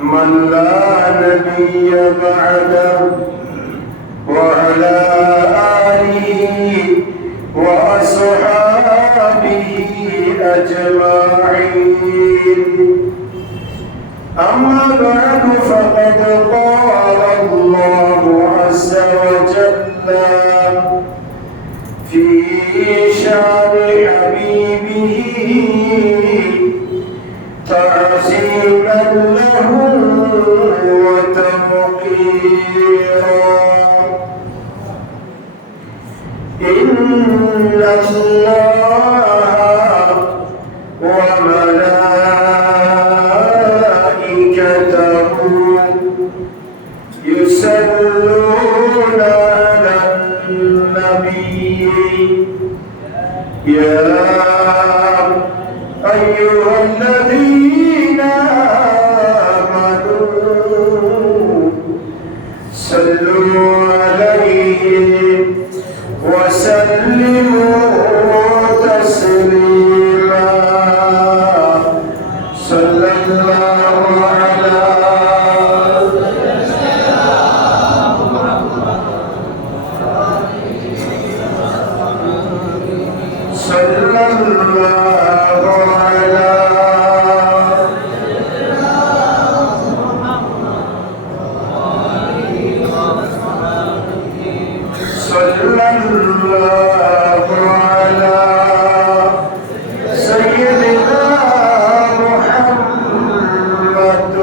من لا نبي بعده وعلى آله وأصحابه أجمعين. أما بعد فقد قال الله عز وجل في شان حبيبه تعظيما له وتوقيرا: إن الله وملائكته يصلون على النبي يا أيها الذين آمنوا صلوا عليه وسلموا تسليما. صلى الله على صلى الله على صلى الله على سيدنا محمد.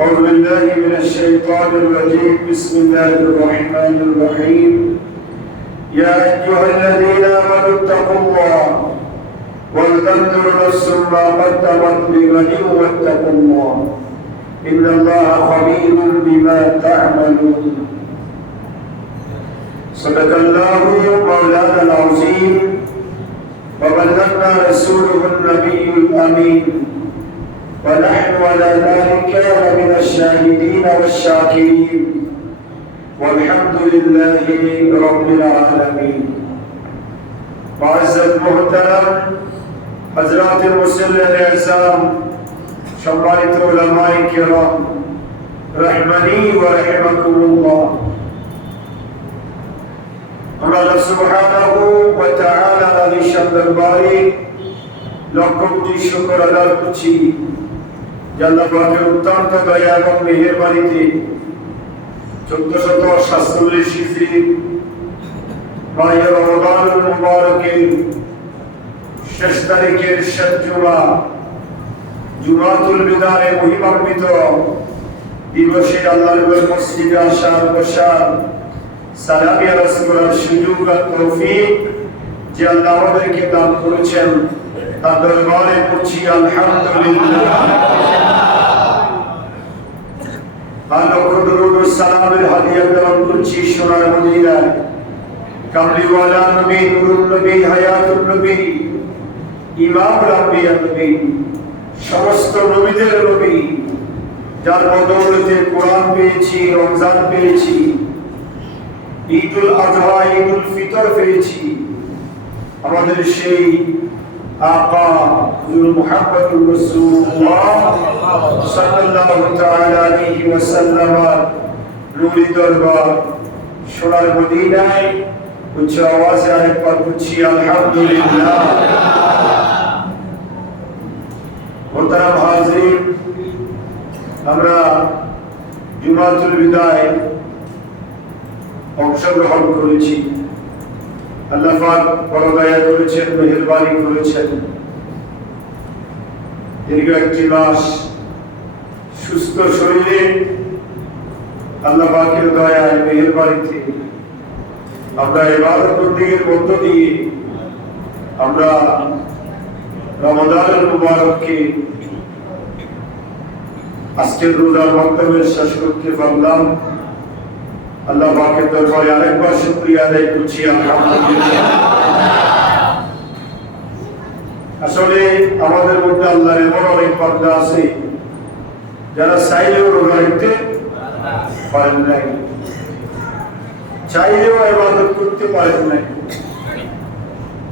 أعوذ بالله من الشيطان الرجيم. بسم الله الرحمن الرحيم. يا أيها الذين آمنوا اتقوا الله ولتنظر نفس ما قدمت لغد واتقوا الله إن الله خبير بما تعملون. صدق الله مولانا العظيم وبلغنا رسوله النبي الأمين ونحن على ذلك لمن الشاهدين والشاكرين والحمد لله رب العالمين. معزز محترم حضرات المسلمين الأعزام সম্মানিত উলামায়ে কেরাম রাহমানি ওয়া রাহিমাকুমুল্লাহ, আমরা আল্লাহ সুবহানাহু ওয়া তাআলার আলিশান দরবারে লক্ষ কোটি শুকর আদায় করছি যে আল্লাহ পাকের অত্যন্ত দয়া এবং মেহেরবানিতে 1447 হিজরি মাহে রমাদানুল মুবারকের শেষ তারিখের শেষ জুমা জুমাতুল বিদারে মহিমান্বিত দিবসে আল্লাহর মসজিদে আসার বসার সালামি আরজ করার সুযোগ আর তৌফিক যে আল্লাহ আমাদেরকে দান করেছেন তার দরবারে পড়ছি আলহামদুলিল্লাহ। আর লক্ষ দরুদ ও সালামের হাদিয়া প্রেরণ করছি সোনার মদিনায় কামলিওয়ালা নবী, নুরুন নবী, হায়াতুন নবী, ইমামুল আম্বিয়া নবী, সমস্ত নবীদের নবী, যার বদৌলতে কোরআন পেয়েছি, রমজান পেয়েছি, ঈদুল আযহা, ঈদুল ফিতর পেয়েছি। আমাদের সেই আকা হুজুর মুহাম্মদুর রাসূলুল্লাহ সাল্লাল্লাহু তাআলা আলাইহি ওয়াসাল্লাম নূরি দরবার সোনার মদিনায় উচ্চ আওয়াজে আরেকবার বলছি আলহামদুলিল্লাহ। মোহতারাম হাজিরিন, আমরা জুমাতুল বিদায় অংশগ্রহণ করেছি। আল্লাহ পাক বড় দয়া করেছেন, মেহেরবানি করেছেন। দীর্ঘ একটি মাস সুস্থ শরীরে আল্লাহ পাকের দয়ায় মেহেরবানিতে আমরা ইবাদত বন্দেগীর মধ্য দিয়ে আমরা রমাদানুল মুবারককে আজকের রোজার মাধ্যমে শেষ করতে পারলাম। আল্লাহ পাকের দরবারে আরেকবার শুকরিয়া আদায় করছি আলহামদুলিল্লাহ। আসলে আমাদের মধ্যে আল্লাহর এমন অনেক বান্দা আছে যারা চাইলেও রোজা রাখতে পারেন নাই, চাইলেও ইবাদত করতে পারেন নাই,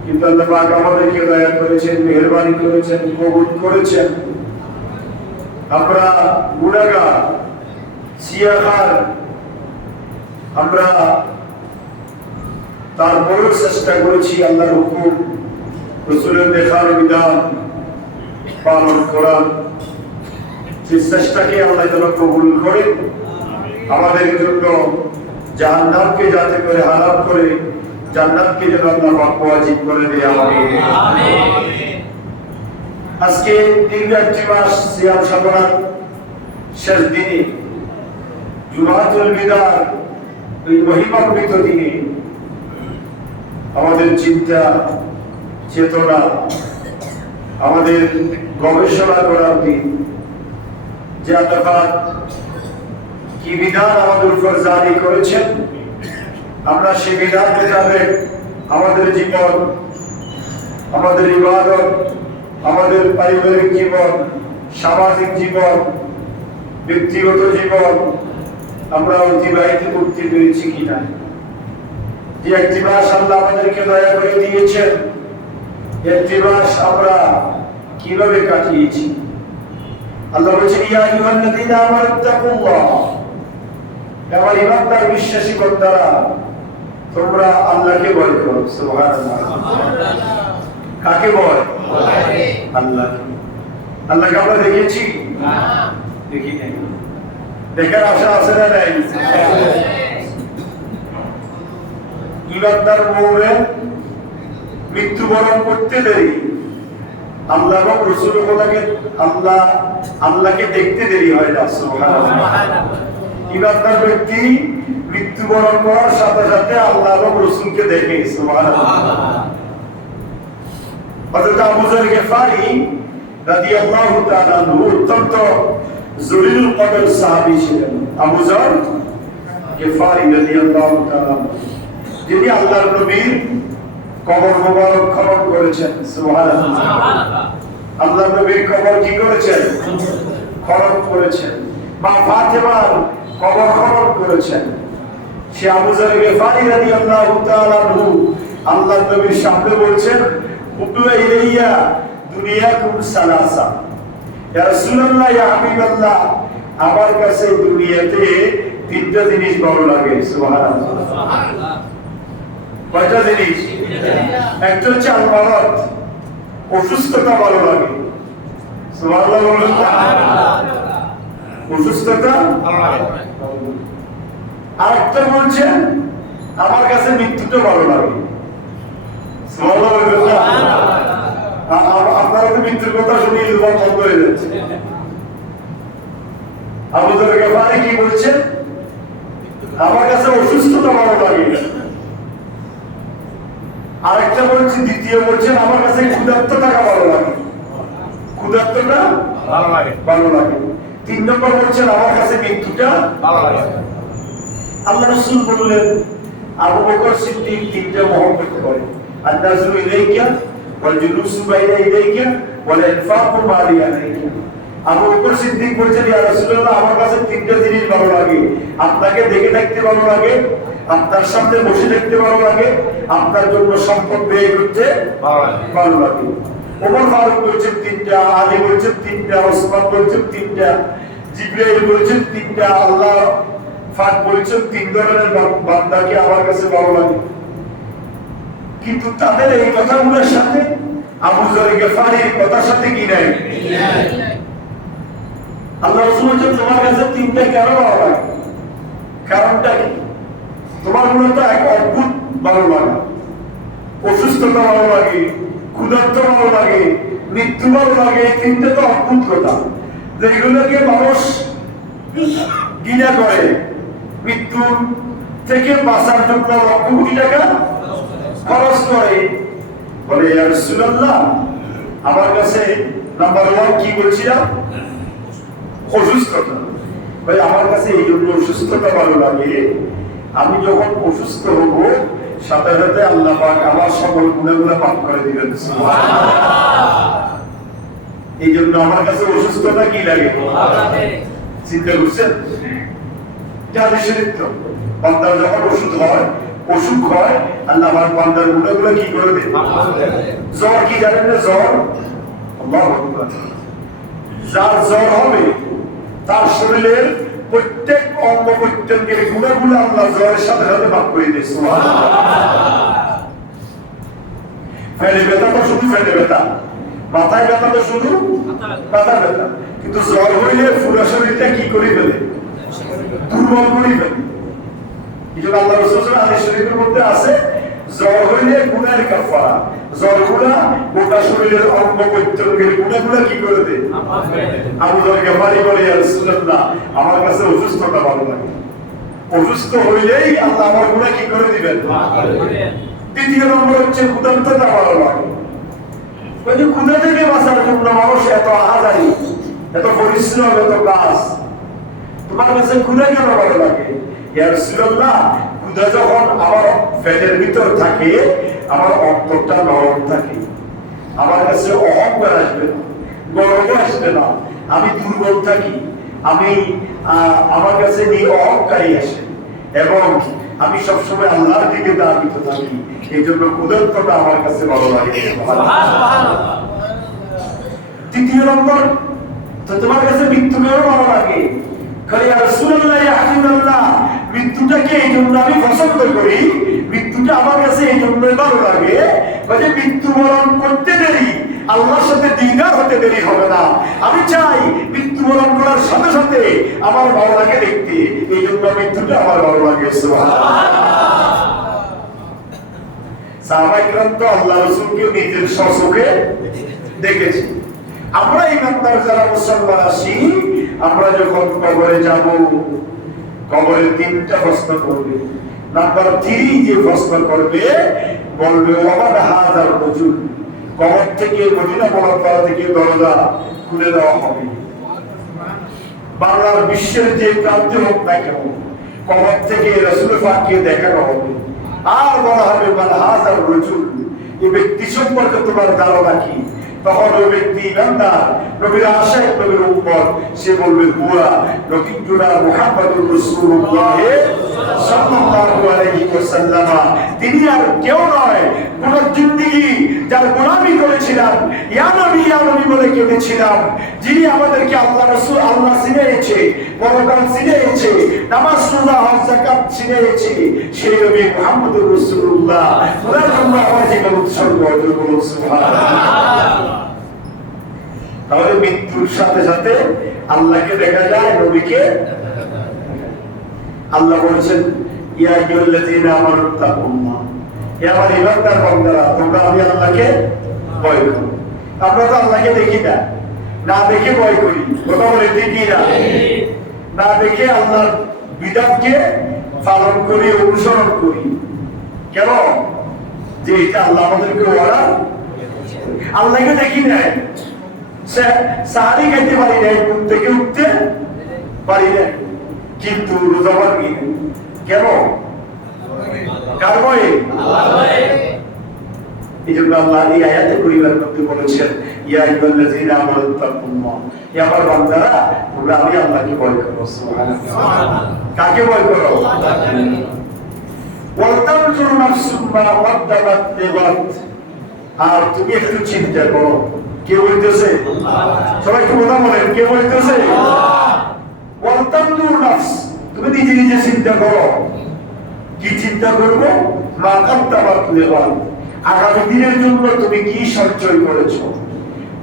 কিন্তু আল্লাহ পাক আমাদেরকে দয়া করেছেন করেছেন, মেহেরবানি করেছেন, কবুল করেছেন। আমরা গুনাহগার, সিয়াহার, আমরা তারপরেও চেষ্টা করেছি আল্লাহর হুকুম, রাসূলের দেখার বিধান পালন করার। সেই চেষ্টাকে আল্লাহ যেন কবুল করে আমাদের জন্য জাহান্নামকে যাতে করে হারাম করে জান্নাতকে যেন আল্লাহ ওয়াজিব করে দেয়। আমিন। আজকে দীর্ঘ একটি মাস সিয়াম সাধনার শেষ দিনে, জুমাতুল বিদার এই মহিমান্বিত দিনে আমাদের চিন্তা চেতনা, আমাদের গবেষণা করার দিন, যে আল্লাহ কি বিধান আমাদের উপর জারি করেছেন, আমরা সেই বিধান মোতাবেক আমাদের জীবন, আমাদের ইবাদত, আমাদের পারিবারিক জীবন, সামাজিক জীবন, ব্যক্তিগত জীবন আমরা অতিবাহিত করতে পেরেছি কিনা। যে একটি মাস আল্লাহ আমাদেরকে দয়া করে দিয়েছেন, একটি মাস আমরা কিভাবে কাটিয়েছি। আল্লাহ বলেছেন, ইয়া আইয়ুহাল্লাযীনা আমানু তাকুল্লাহ, আমার ইমানদার বিশ্বাসী বান্দারা তোমরা আল্লাহকে ভয় করো। সুবহানাল্লাহ। কাকে ভয়? আল্লাহকে। আল্লাহকে আমরা দেখেছি? না, দেখি নাই। দেখার আশা আছে না নাই? ইমানদার মুমিন মৃত্যুবরণ করতে দেরি, আল্লাহ এবং রাসূলুল্লাহকে আল্লাহকে দেখতে দেরি হয় না। সুবহানাল্লাহ। ইমানদার ব্যক্তি মৃত্যুবরণ করার সাথে সাথে আল্লাহ এবং রাসূলকে দেখে। সুবহানাল্লাহ। হযরত আবু যর গিফারি রাদিয়াল্লাহু তাআলা আনহু অত্যন্ত জলিলুল কদর সাহাবী ছিলেন। আবু যর গিফারি রাদিয়াল্লাহু তাআলা, যিনি আল্লাহর নবীর কবর মোবারক খনন করেছেন। সুবহানাল্লাহ। আল্লাহর নবীর কবর কি করেছেন? খনন করেছেন। মা ফাতেমার কবর খনন করেছেন। সে আবু যর গিফারি রাদিয়াল্লাহু তাআলা আনহু আল্লাহর নবীর সামনে বলছেন, উকলা ইলাইয়া দুনিয়াকুম সালাসা, ইয়া রাসূলুল্লাহ, ইয়া হাবিবাল্লাহ, আমার কাছে দুনিয়াতে তিনটা জিনিস ভালো লাগে। সুবহানাল্লাহ। সুবহানাল্লাহ। কয়টা জিনিস? একটা হচ্ছে আল-মারাত, অসুস্থতা ভালো লাগে। সুবহানাল্লাহ বলুন। অসুস্থতা ভালো লাগে। আরেকটা বলছেন, আমার কাছে মৃত্যুটা ভালো লাগে। সুবহানাল্লাহ বলুন। আপনারা তো মৃত্যুর কথা শুনে জবান বন্ধ হয়ে যাচ্ছে। আবু যর গিফারি কি বলছেন? আমার কাছে অসুস্থতা ভালো লাগে। আরেকটা বলছে, দ্বিতীয় বলছেন, আমার কাছে ক্ষুধার্ত থাকা ভালো লাগে। ক্ষুধার্তটা ভালো লাগে, ভালো লাগে। তিন নম্বর বলছেন, আমার কাছে মৃত্যুটা ভালো লাগে। আল্লাহ রাসূল বললেন, আবু বকর সিদ্দিক তিনটা মহব্বত করে, আন-নাযরু ইলাইকা ওয়াল জুলুসু বাইনা ইলাইকা ওয়াল ইনফাকু মালি আলাইকা। আবু বকর সিদ্দিক বলছেন, ইয়া রাসূলুল্লাহ, আমার কাছে তিনটা জিনিস ভালো লাগে। আপনাকে দেখে থাকতে ভালো লাগে, আপনার সামনে বসে দেখতে ভালো লাগে, আপনার জন্য সম্পদ ব্যয় করতে ভালো লাগে। ওমর ফারুক বলছেন তিনটা, আলী বলছেন তিনটা, ওসমান বলছেন তিনটা, জিবরাইল বলছেন তিনটা, আল্লাহ পাক বলছেন তিন ধরনের বান্দাকে আমার কাছে ভালো লাগে। কিন্তু তাদের এই কথাগুলোর সাথে আবু যর গিফারির কথার সাথে কি নাই? আল্লাহ রাসূল বলেন, তোমার কাছে তিনটা কেন ভালো লাগে? কারণটা কি? তোমার মূলত এক অদ্ভুত ভালো লাগে, অসুস্থতা ভালো লাগে, ক্ষুধার্ত ভালো লাগে, মৃত্যু ভালো লাগে। তিনটে তো অদ্ভুত কথা, যেগুলোকে মানুষ ঘৃণা করে। মৃত্যু থেকে বাঁচার জন্য লক্ষ কোটি টাকা খরচ করে। বলে, ইয়া রাসূলুল্লাহ, আমার কাছে নাম্বার 1 কি বলছিলাম? অসুস্থতা। ভাই, আমার কাছে এই জন্য অসুস্থতা ভালো লাগে, আমি যখন অসুস্থ হব সাথে সাথে আল্লাহ পাক আমার সকল গুনাহগুলো মাফ করে দিবেন। এই জন্য আমার কাছে অসুস্থতা কি লাগে? চিন্তা করছেন? বান্দার যখন ওষুধ হয় অসুখ হয়, আল্লাহ আমার বান্দার গুনাহগুলো কি করে দেন? জ্বর কি জানেন না? জ্বর, আল্লাহু আকবার, যার জ্বর হবে তার শরীরের প্রত্যেক অঙ্গ প্রত্যঙ্গের গুণাগুলো আল্লাহ জ্বরের সাথে সাথে ভাগ করে দেয়। সুবহানাল্লাহ। ফেলে ব্যথা তো শুধু ফেলে ব্যথা, মাথায় ব্যথা তো শুধু মাথা ব্যথা, কিন্তু জ্বর হইলে পুরো শরীরটা কি করে ফেলে? দুর্বল করে ফেলে। এই জন্য আল্লাহ রাসূল হাদিস শরীফের মধ্যে আছে, জ্বর হইলে গুনাহের কাফারা, জ্বর গুনাহ গোটা শরীরের অঙ্গ প্রত্যঙ্গের গুনাহগুলো কি করে দেয়? আবু যর গফারি বলে, ইয়া রাসূলুল্লাহ, আমার কাছে অসুস্থতা ভালো লাগে, অসুস্থ হইলেই আল্লাহ আমার গুনাহ কি করে দিবেন? দ্বিতীয় নম্বর হচ্ছে ক্ষুধার্ততা ভালো লাগে। ওই যে ক্ষুধা থেকে বাঁচার জন্য মানুষ এত আহাজারি, এত পরিশ্রম, এত কাজ, তোমার কাছে ক্ষুধা কেন ভালো লাগে? ইয়া রাসূলুল্লাহ, ক্ষুধা যখন আমার পেটের ভিতর থাকে, আমার অন্তরটা নরম থাকে, আমার কাছে অহংকার আসবে না, গর্ব আসবে না, আমি দুর্বল থাকি, আমি আমার কাছে নিয়ে অহংকারী আসে, এবং আমি সবসময় আল্লাহর দিকে দাবিত থাকি। এই জন্য ক্ষুধার্তটা আমার কাছে ভালো লাগে। তৃতীয় নম্বর, তো তোমার কাছে মৃত্যু কেন ভালো লাগে? মৃত্যুটাকে এই জন্য আমি পছন্দ করি, মৃত্যুটা আমার কাছে এই জন্যই ভালো লাগে, মৃত্যুবরণ করতে দেরি, আল্লাহর সাথে দিদার হতে দেরি হবে না। আমি চাই মৃত্যুবরণ করার সাথে সাথে আমার ভালো লাগে দেখতে, এই জন্য মৃত্যুটা আমার ভালো লাগে। সাহাবায়ে কেরাম তো আল্লাহ রাসূলকে নিজের স্বচক্ষে দেখেছি। আমরা ইমানদার যারা মুসলমান আছি, আমরা যখন কবরে যাব, কবরে তিনটা প্রশ্ন করবে। নাম্বার 3 যে প্রশ্ন করবে, বলবে ওয়ামান হাযার রাজুল, কবর থেকে মদিনা মুনাওয়ারা থেকে দরজা খুলে দেওয়া হবে। বাংলার বিশ্বের যে প্রান্তে হোক না কেন, কবর থেকে রাসূল পাককে দেখানো হবে, আর বলা হবে মান হাযার রাজুল, এই ব্যক্তি সম্পর্কে তোমার ধারণা কি? তখন ওই ব্যক্তি ইমানদার, নবীর আশিক, নবীর উম্মত, সে বলবে হুয়া নবিয়্যুনা মুহাম্মাদুর রাসূলুল্লাহ সাল্লাল্লাহু আলাইহি ওয়াসাল্লাম, তিনি আর কেউ নয়, পুরো জিন্দেগি যার গোলামি করেছিলাম, ইয়া নবী বলে কেঁদেছিলাম, যিনি আমাদেরকে আল্লাহ রাসূল, আল্লাহ চিনিয়েছে, পরকাল চিনিয়েছে, নামাজ রোজা হজ যাকাত চিনিয়েছে, সেই নবী মুহাম্মাদুর রাসূলুল্লাহ, ওনার জন্য আমার জীবন উৎসর্গ করব। সুবহানাল্লাহ। তাহলে মৃত্যুর সাথে সাথে আল্লাহকে দেখা যায়, নবীকে। আল্লাহ বলেছেন, ইয়া আইয়ুহাল্লাযীনা আমানু তাকুল্লাহ, হে আমার ইমানদার বান্দারা, তোমরা আমি আল্লাহকে ভয় করো। আমরা তো আল্লাহকে দেখি না, না দেখে ভয় করি, কথা বলে দেখি না, না দেখে আল্লাহর বিধানকে পালন করি, অনুসরণ করি। কেন? যে এটা আল্লাহ আমাদেরকে অর্ডার। আল্লাহকে দেখি না, সাহারি খাইতে পারি না, ঘুম থেকে উঠতে পারি না, কিন্তু রোজা পারি। কেন? কার ভয়ে? এই জন্য আল্লাহ এই আয়াতে পরিবার মধ্যে বলেছেন, ইয়া আইয়ুহাল্লাযীনা আমানু তাকুল্লাহ, হে আমার বান্দারা, তোমরা আমি আল্লাহকে ভয় করো। সুবহানাল্লাহ। কাকে ভয় করো? ওয়ালতানজুর নাফসুম মা কদ্দামাত লিগাদ, আর তুমি একটু চিন্তা করো। কে বলতেছে? সবাই একটু কথা বলেন, কে বলতেছে? ওয়ালতানজুর নাফস, তুমি নিজে নিজে চিন্তা করো। কি চিন্তা করবো? মা কদ্দামাত লিগাদ, আগামী দিনের জন্য তুমি কি সঞ্চয় করেছো,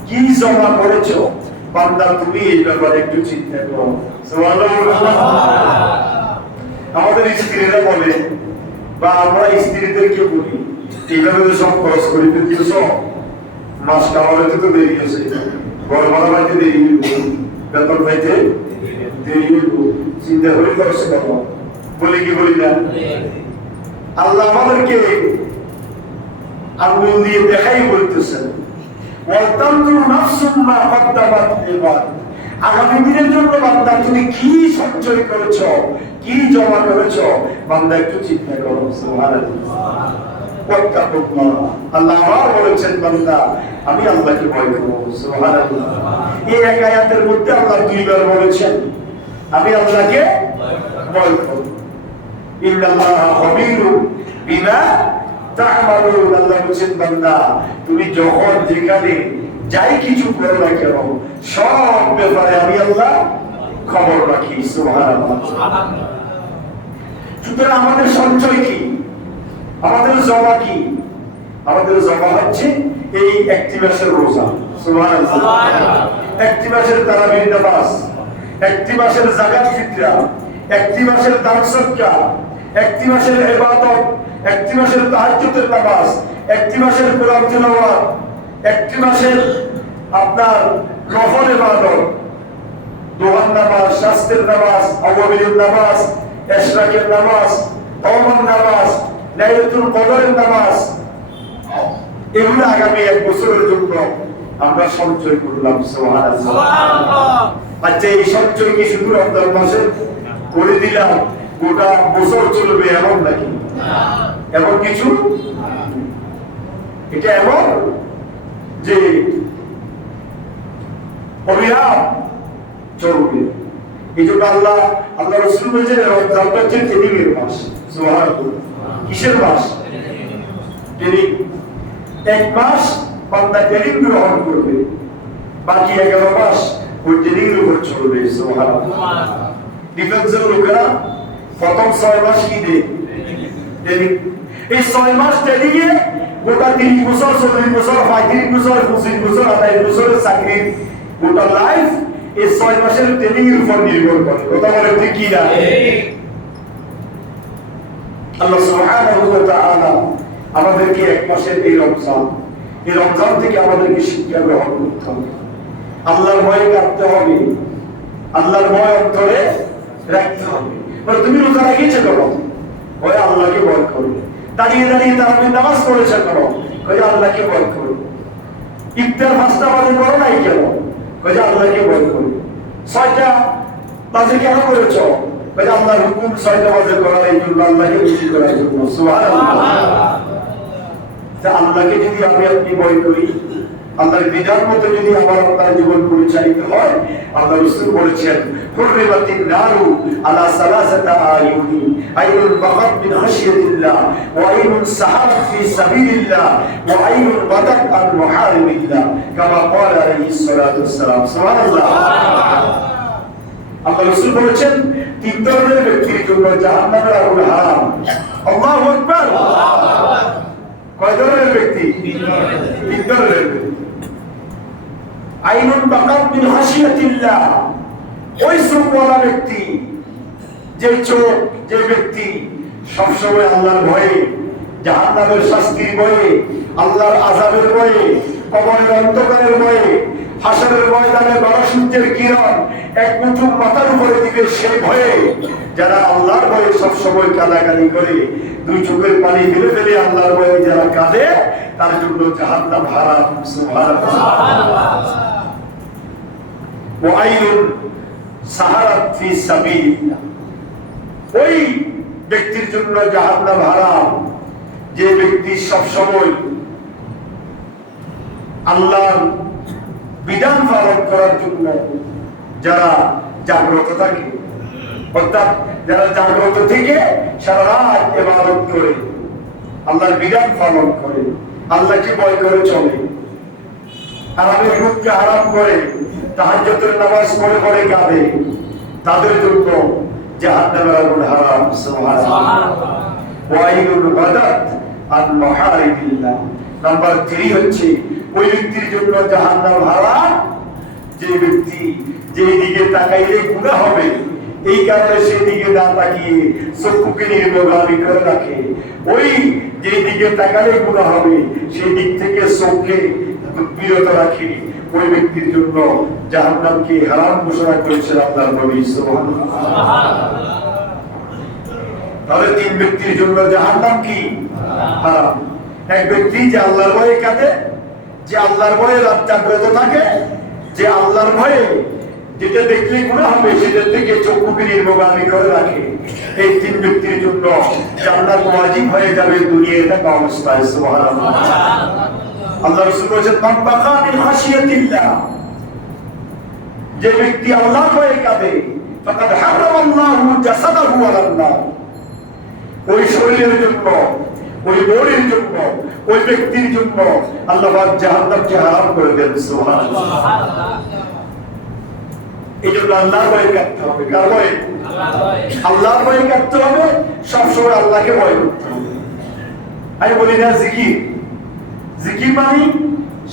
কি জমা করেছো। বান্দা, তুমি এই ব্যাপারে একটু চিন্তা করো। সুবহানাল্লাহ। আমাদের স্ত্রীরা বলে, বা আমরা স্ত্রীদেরকে বলি, এইভাবে সব খরচ করে দিতেছ, মাস কামাইতে তো দেরি হয়েছে, ঘর ভাড়া পাইতে দেরি হইব, বেতন পাইতে দেরি হইব, চিন্তা করে খরচ করো। বলি কি বলি না? আল্লাহ আমাদেরকে আঙ্গুল দিয়ে দেখাই বলতেছেন, ওয়ালতানজুর নাফসুম মা কদ্দামাত লিগাদ, আগামী দিনের জন্য বান্দা তুমি কি সঞ্চয় করেছো, কি জমা করেছো, বান্দা একটু চিন্তা করো। সুবহানাল্লাহ। ওয়াত্তাকুল্লাহ, আল্লাহ আবার বলেছেন, বান্দা আমি আল্লাহকে ভয় করো। সুবহানাল্লাহ। এই এক আয়াতের মধ্যে আল্লাহ দুইবার বলেছেন, আমি আল্লাহকে ভয় করো। ইন্নাল্লাহা খাবীরুম বিমা তা'মালুন। আল্লাহ বলেন বান্দা তুমি যখন যেখানে যাই কিছু করো না কেন সব ব্যাপারে আমি আল্লাহ খবর রাখি। সুবহানাল্লাহ। সুতরাং আমাদের সঞ্চয় কি, আমাদের জমা কি? আমাদের জমা হচ্ছে এই একটি মাসের রোজা। সুবহানাল্লাহ। একটি মাসের তারাবির নামাজ, একটি মাসের যাকাত ফিতরা, একটি মাসের দান সদকা, একটি মাসের ইবাদত, একটি মাসের তাহাজ্জুদের নামাজ, একটি মাসের কোরআন তিলাওয়াত, একটি মাসের আপনার নফল ইবাদত, দোহার নামাজ, শাস্ত্রের নামাজ, আওয়াবিলের নামাজ, ইশরাকের নামাজ, তওবার নামাজ, লাইলাতুল কদরের নামাজ, এগুলো আগামী এক বছরের জন্য আমরা সঞ্চয় করলাম। সুবহানাল্লাহ। আচ্ছা এই সঞ্চয় কি শুধু রমজান মাসে করে দিলাম গোটা বছর চলবে এমন নাকি? এমন কিছু, এটা এমন যে অবিরাম চলবে। এই জন্য আল্লাহ রাসূল বলেছেন রমজানটা হচ্ছে ট্রেনিংয়ের মাস। সুবহানাল্লাহ। কিসের মাস? ট্রেনিং। এক মাস বান্দা ট্রেনিং গ্রহণ করবে, বাকি 11 মাস ওই ট্রেনিংয়ের উপর চলবে। সুবহানাল্লাহ। ডিফেন্সের লোকেরা প্রথম 6 মাস কি দেয়? ট্রেনিং। এই 6 মাস ট্রেনিংয়ে গোটা 30 বছর, 40 বছর, 35 বছর, 25 বছর, 28 বছরের চাকরি গোটা লাইফ এই 6 মাসের ট্রেনিং এর উপর নির্ভর করে। কথা বলে ঠিক কি না? আল্লাহ সুবহানাহু ওয়া তাআলা আমাদেরকে এক মাসের এই রমজান থেকে আমাদেরকে শিক্ষা গ্রহণ করতে হবে। আল্লাহর ভয় রাখতে হবে, আল্লাহর ভয় অন্তরে রাখতে হবে। তুমি রোজা রাখিয়েছো কেন? ওই আল্লাহকে ভয় করো। দাঁড়িয়ে দাঁড়িয়ে তারাবির নামাজ পড়েছো কেন? ওই আল্লাহকে ভয় করো। ইফতার 5টা বাজে করো নাই কেন? ওই আল্লাহকে ভয় করো। 6টা বাজে কেন করেছো? ওই আল্লাহর হুকুম 6টা বাজে করার এই জন্য, আল্লাহকে খুশি করার জন্য। সুবহানাল্লাহ। আল্লাহকে যদি আপনি ভয় করি, আল্লাহর বিধান মতো যদি আমার আপনার জীবন পরিচালিত হয়, আল্লাহ রাসূল বলেছেন হুররিমাতিন নারু আলা সালাসাতা আয়ুনি আইনুল বাকাত মিন খাশিয়াতিল্লাহ ওয়া আইনুন সাহারাত ফি সাবিলিল্লাহ ওয়া আইনুন বাদাত আন মুহারিমিল্লাহ কামা ক্বালা আলাইহিস সালাতু ওয়াসসালাম। সুবহানাল্লাহ। আল্লাহ রাসূল বলেছেন 3 ধরনের ব্যক্তির জন্য জাহান্নামের আগুন হারাম। আল্লাহু আকবার। কয় ধরনের ব্যক্তি? 3 ধরনের ব্যক্তি। আইনুন বাকাত মিন খাশিয়াতিল্লাহ, ওই চোখওয়ালা ব্যক্তি, যে চোখ, যে ব্যক্তি সবসময় আল্লাহর ভয়ে, জাহান্নামের শাস্তির ভয়ে, আল্লাহর আযাবের ভয়ে, কবরের অন্ধকারের ভয়ে, হাসরের ময়দানে বড় সূর্যের কিরণ এক মুঠো মাথার উপরে দিবে সেই ভয়ে, যারা আল্লাহর ভয়ে সবসময় কাঁদাকানি করে, 2 চোখের পানি ফেলে ফেলে আল্লাহর ভয়ে যারা কাঁদে, তার জন্য জাহান্নাম হারাম। সুবহানাল্লাহ। ওয়া আইনুন সাহারাত ফি সাবিলিল্লাহ, ওই ব্যক্তির জন্য জাহান্নাম হারাম যে ব্যক্তি সব সময় আল্লাহর বিধান পালন করার জন্য যারা জাগ্রত থাকে, অর্থাৎ যারা জাগ্রত থেকে সারা রাত ইবাদত করে, আল্লাহর বিধান পালন করে, আল্লাহকে ভয় করে চলে, হারামের মুখকে হারাম করে, তাহাজ্জুদের নামাজ পড়ে পড়ে কাঁদে, তাদের জন্য জাহান্নামের আগুন হারাম। সুবহানাল্লাহ। ওয়া আইনুল বাদাত আন মুহারিবিল্লাহ। নাম্বার 3 হচ্ছে ওই ব্যক্তির জন্য জাহান্নাম হারাম যে ব্যক্তি যেই দিকে তাকাইলে গুনাহ হবে এই কারণে সেই দিকে না তাকিয়ে চক্ষুকে নির্মোহী করে রাখে, ওই যে দিকে তাকালে গুনাহ হবে সেই দিক থেকে চোখকে বিরত রাখে, ওই ব্যক্তির জন্য জাহান্নামকে হারাম ঘোষণা করেছেন আল্লাহর নবী। সুবহানাল্লাহ। তাহলে 3 ব্যক্তির জন্য জাহান্নাম কি? হারাম। এক ব্যক্তি যে আল্লাহর ভয়ে কাঁদে, যে আল্লাহর ভয়ে রাত জাগ্রত থাকে, যে আল্লাহর ভয়ে যেটা দেখলে গুনাহ হবে সেটা থেকে চক্ষুকে নির্মোহী করে রাখে, এই 3 ব্যক্তির জন্য জান্নাত ওয়াজিব হয়ে যাবে দুনিয়ায় থাকা অবস্থায়। সুবহানাল্লাহ। আল্লাহ রাসূল বলেছেন মান বাকা মিন খাশিয়াতিল্লাহ, যে ব্যক্তি আল্লাহর ভয়ে কাঁদে, ফাকাদ হারামাল্লাহু জাসাদাহু আলান নার, ওই শরীরের জন্য ওই বোনের জন্য, ওই ব্যক্তির জন্য আল্লাহ পাক জাহান্নামকে হারাম করে দেন। সুবহানাল্লাহ। এই জন্য আল্লাহর ভয় করতে হবে। কার ভয়? আল্লাহর ভয় করতে হবে। সবসময় আল্লাহকে ভয় করতে হবে। আমি বলি না জিকির, জিকির মানে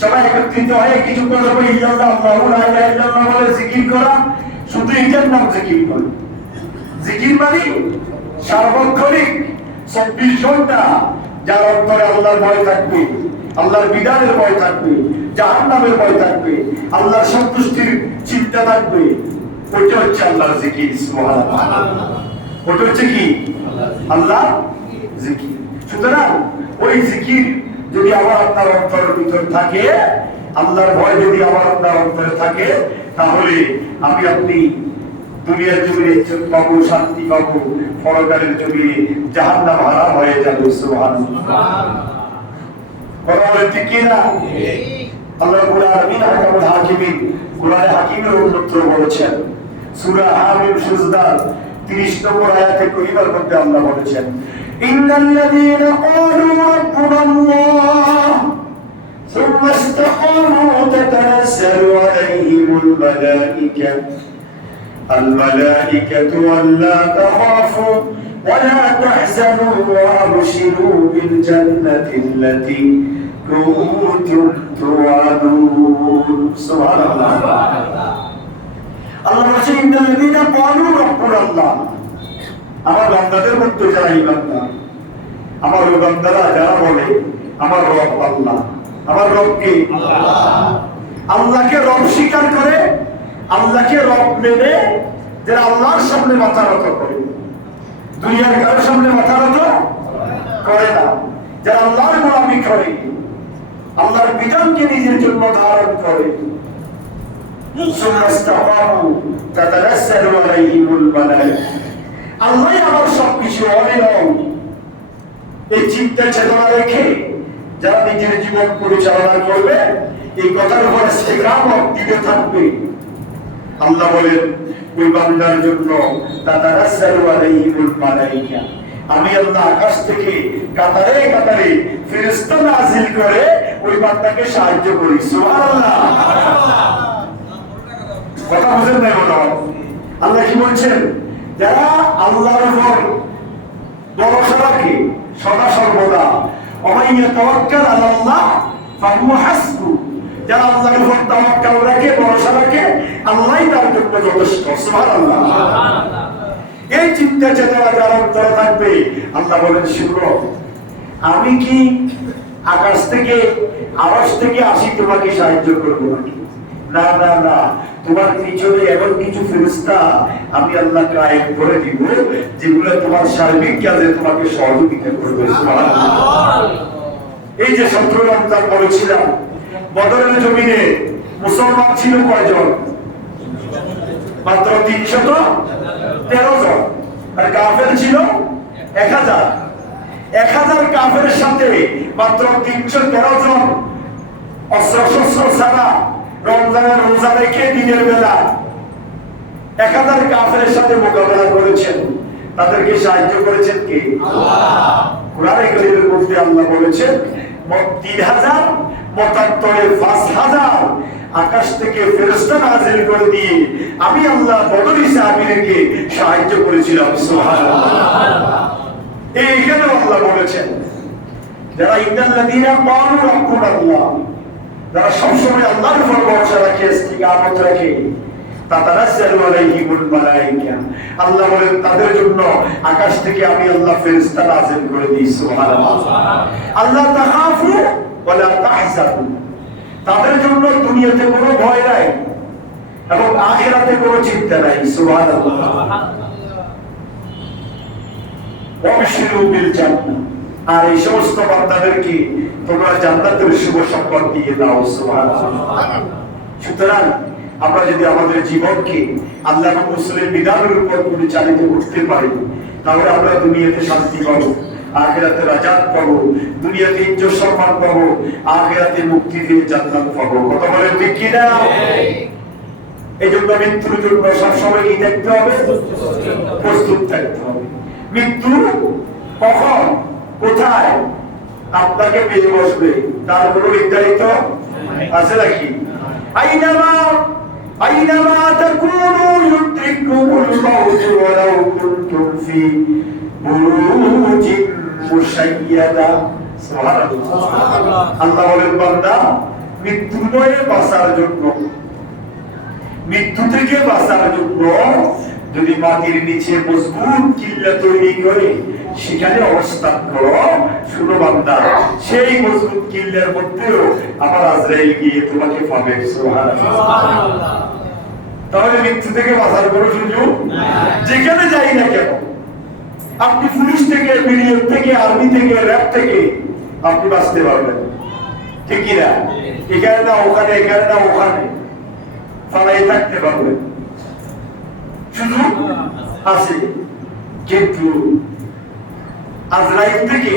সবাই একত্রিত হয়ে কিছুক্ষণ সময় ইল্লাল্লাহ আল্লাহু লা ইলাহা ইল্লাল্লাহ বলে জিকির করা, শুধু এটার নাম জিকির নয়। জিকির মানে সার্বক্ষণিক 24 ঘন্টা যার অন্তরে আল্লাহর ভয় থাকবে, আল্লাহর বিধানের ভয় থাকবে, জাহান্নামের ভয় থাকবে, আল্লাহর সন্তুষ্টির চিন্তা থাকবে, ওটা হচ্ছে আল্লাহর জিকির। সুবহানাল্লাহ। ওটা হচ্ছে কি? আল্লাহ জিকির। সুতরাং ওই জিকির যদি আমার আপনার অন্তরের ভিতর থাকে, আল্লাহর ভয় যদি আমার আপনার অন্তরে থাকে, তাহলে আমি আপনি দুনিয়ার জমিনে ইজ্জত পাবো, শান্তি পাবো, পরকালের জমিনে জাহান্নাম হারাম হয়ে যাবে। সুবহানাল্লাহ। কথা বলেন ঠিক কি না? আল্লাহ রাব্বুল আলামিন হাকামুল হাকিমিন কোরআনে হাকিমের উন্নত বলেছেন। সূরা হামিম সুজদার 30 নম্বর আয়াতে কারিমার মধ্যে আল্লাহ বলেছেন, ইন্নাল্লাযীনা ক্বালু রাব্বুনাল্লাহ সুম্মা ইসতাকামু তাতানাজ্জালু আলাইহিমুল মালাইকাতু আল্লা তাখাফু ওয়া লা তাহজানু ওয়া আবশিরু বিল জান্নাতিল্লাতী কুনতুম তুআদুন। সুবহানাল্লাহ। আল্লাহ বলেছেন, ইন্নাল্লাযীনা ক্বালু রাব্বুনাল্লাহ, আমার বান্দাদের মধ্যে যারা ঈমানদার, আমার বান্দারা যারা বলে আমার রব আল্লাহ, আমার রব কে? আল্লাহ। আল্লাহকে রব স্বীকার করে, আল্লাহকে রব মেনে যারা আল্লাহর সামনে মাথা নত করে, দুনিয়ার কারোর সামনে মাথা নত করে না, যারা আল্লাহর গোলামি করে, আল্লাহর বিধানকে নিজের জন্য ধারণ করে, আল্লাহ আমার সবকিছু অনিয়ম, এই চিন্তা চেতনা রেখে যারা নিজের জীবন পরিচালনা করবে, এই কথার উপরে ইস্তিকামত দিতে থাকবে, আল্লাহ বলেন ওই বান্দার জন্য তাতানাজ্জালু আলাইহিমুল মালাইকা, আমি আল্লাহ আকাশ থেকে কাতারে কাতারে ফেরেশতা নাযিল করে ওই বান্দাকে সাহায্য করি। সুবহানাল্লাহ। কথা বুঝেন না? বলো আল্লাহ কি বলছেন? যারা আল্লাহর উপর ভরসা রাখে সদা সর্বদা, ওমাইয়া তাওয়াক্কাল আলাল্লাহ ফাহুয়া হাসবু, যারা আল্লাহর উপর তাওয়াক্কুল রাখে, ভরসা রাখে, আল্লাহই তার জন্য যথেষ্ট। সুবহানাল্লাহ। এই চিন্তা চেতনা যার অন্তরে থাকবে, আল্লাহ বলেন শুনো, আমি কি আকাশ থেকে আকাশ থেকে আসি তোমাকে সাহায্য করবো নাকি? না না না, তোমার পিছনে এমন কিছু ফেরেশতা আমি আল্লাহ কায়েম করে দিব যেগুলো তোমার সার্বিক কাজে তোমাকে সহযোগিতা করবে। সুবহানাল্লাহ। এই যে 17 রমজান বলেছিলাম, বদরের জমিনে মুসলমান ছিল কয়জন? মাত্র 313 জন, আর কাফের ছিল 1000। 1000 কাফেরের সাথে মাত্র 313 জন অস্ত্র শস্ত্র ছাড়া রমজানের রোজা রেখে দিনের বেলা 1000 কাফেরের সাথে মোকাবেলা করেছেন। তাদেরকে সাহায্য করেছেন কে? আল্লাহ। কোরআনে কারীমের মধ্যে আল্লাহ বলেছেন 3000 মতান্তরে 5000 আকাশ থেকে ফেরেশতা নাযিল করে দিয়ে আমি আল্লাহ বদর সাহাবীদেরকে সাহায্য করেছিলাম। সুবহানাল্লাহ। এইখানে আল্লাহ বলেছেন যারা ইন্নাল্লাযীনা ক্বালু রাব্বুনাল্লাহ, যারা সবসময় আল্লাহর উপর ভরসা রাখে, ইস্তিকামত রাখে, তাতানাজ্জালু আলাইহিমুল মালাইকা, আল্লাহ বলেন তাদের জন্য আকাশ থেকে আমি আল্লাহ ফেরেশতা নাযিল করে দিই। সুবহানাল্লাহ। আল্লাহ তাখাফু ওয়া লা তাহজানু, তাদের জন্য দুনিয়াতে কোনো ভয় নাই এবং আখিরাতে কোনো চিন্তা নাই। সুবহানাল্লাহ। ওয়াবশিরু বিল জান্নাহ, আর এই সমস্ত বান্দাদেরকে তোমরা জান্নাতের শুভ সংবাদ দিয়ে দাও। সুবহানাল্লাহ। সুতরাং আমরা যদি আমাদের জীবনকে আল্লাহ এবং রাসূলের বিধানের উপর পরিচালিত করতে পারি, তাহলে আমরা দুনিয়াতে শান্তি পাবো, আখিরাতে রাজাত পাবো, দুনিয়াতে ইজ্জত সম্মান পাবো, আখিরাতে মুক্তি দিয়ে জান্নাত পাবো। কথা বলেন ঠিক কি না? এই জন্য মৃত্যুর জন্য সবসময় কি দেখতে হবে? প্রস্তুত থাকতে হবে। মৃত্যু কখন, কোথায়, আপনাকে পেয়ে বসবে, তার কোনো নির্ধারিত আছে নাকি? আইনামা তাকুনু ইউদরিকুমুল মাউত ওয়ালাউ কুনতুম ফি বুরুজিন মুশাইয়াদা। সুবহানাল্লাহ। আল্লাহ বলেন, বান্দা, মৃত্যু থেকে বাঁচার জন্য, মৃত্যু থেকে বাঁচার জন্য যদি মাটির নিচে মজবুত কিল্লা তৈরি করে সেখানে অবস্থান করো, শুনো বান্দা, সেই মজবুত কিল্লার মধ্যেও আমার আজরাইল গিয়ে তোমাকে পাবে। সুবহানাল্লাহ। তাহলে মৃত্যু থেকে বাঁচার কোনো সুযোগ যেখানে যাই না কেন, আপনি পুলিশ থেকে, বিডিএফ থেকে, আর্মি থেকে, র্যাব থেকে আপনি বাঁচতে পারবেন, ঠিক কিনা? এখানে না ওখানে, এখানে না ওখানে ফালাই থাকতে পারবেন, সুযোগ আছে। কিন্তু আজরাইল থেকে,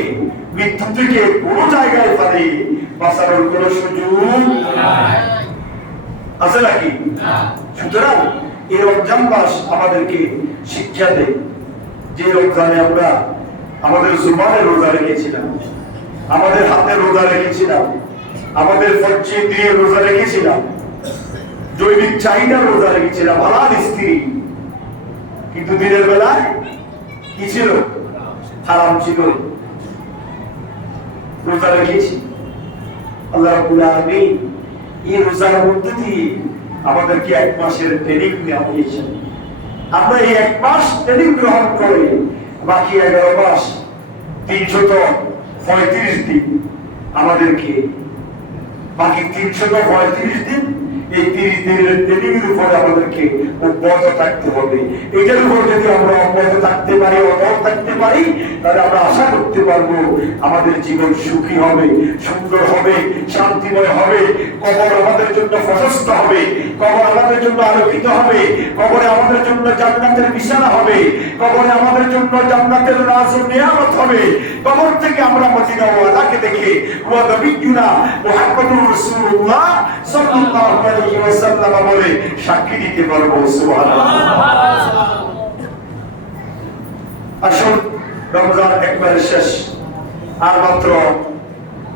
মৃত্যু থেকে কোনো জায়গায় ফালাই বাঁচানোর কোনো সুযোগ আছে নাকি? সুতরাং এই রমজান মাস আমাদেরকে শিক্ষা দেয় যে রমজানে আমরা আমাদের জুবানের রোজা রেখেছিলাম, আমাদের হাতের রোজা রেখেছিলাম, আমাদের ফরজি দিয়ে রোজা রেখেছিলাম, জৈবিক চাহিদার রোজা রেখেছিলাম, হালাল স্ত্রী, কিন্তু দিনের বেলায় কি ছিল? হারাম ছিল। রোজা রেখেছি। আল্লাহ রাব্বুল আলামিন এই রোজার মধ্যে দিয়ে আমাদেরকে 1 মাসের ট্রেনিং দেওয়া হয়েছে। আমরা এই 1 মাস ট্রেনিং গ্রহণ করে বাকি 11 মাস 335 দিন আমাদেরকে, বাকি 335 দিন এই 30 দিনের ট্রেনিং এর উপরে আমাদেরকে অব্যাহত থাকতে হবে। এটার উপর যদি আমরা অব্যাহত থাকতে পারি, অটল থাকতে পারি, তাহলে আমরা আশা করতে পারবো আমাদের জীবন সুখী হবে, সুন্দর হবে, শান্তিময় হবে, কবর আমাদের জন্য প্রশস্ত হবে, কবর আমাদের জন্য আলোকিত হবে, কবরে আমাদের জন্য জান্নাতের বিছানা হবে, কবরে আমাদের জন্য জান্নাতের রাজ ও নিয়ামত হবে। কবর থেকে আমরা মদিনা ওয়ালাকে দেখে ওয়া নবিয়ুনা মুহাম্মদুর রাসূলুল্লাহ সাল্লাল্লাহু আলাইহি ওয়াসাল্লাম বলে সাক্ষী দিতে পারবো। সুবহানাল্লাহ। আসুন, রমজান একবারে শেষ, আর মাত্র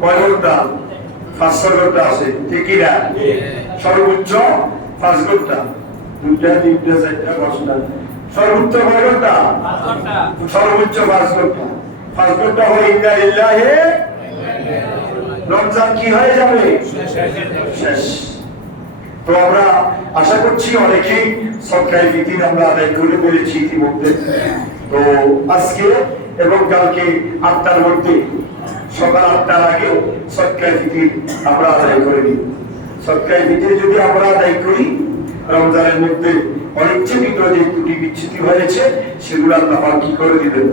কয় ঘন্টা? 5 ঘন্টা আছে, ঠিক না? সর্বোচ্চ 5 ঘন্টা, 2টা 3টা 4টা 5টা, সর্বোচ্চ কয় ঘন্টা? 5 ঘন্টা, সর্বোচ্চ 5 ঘন্টা। 5 ঘন্টা হয়ে ইন্নালিল্লাহি, রমজান কি হয়ে যাবে? শেষ। তো আমরা আশা করছি অনেকেই সরকারি ফিতির আমরা আদায় করে বলেছি ইতিমধ্যে। তো আজকে এবং কালকে 8টার মধ্যে, সকাল 8টার আগে সরকারি ফিতির আমরা আদায় করে নিই। সরকারি ফিতির যদি আমরা আদায় করি, রমজানের মধ্যে অনিচ্ছাকৃত যে ত্রুটি বিচ্ছুতি হয়েছে সেগুলো আল্লাহ পাক কি করে দিবেন?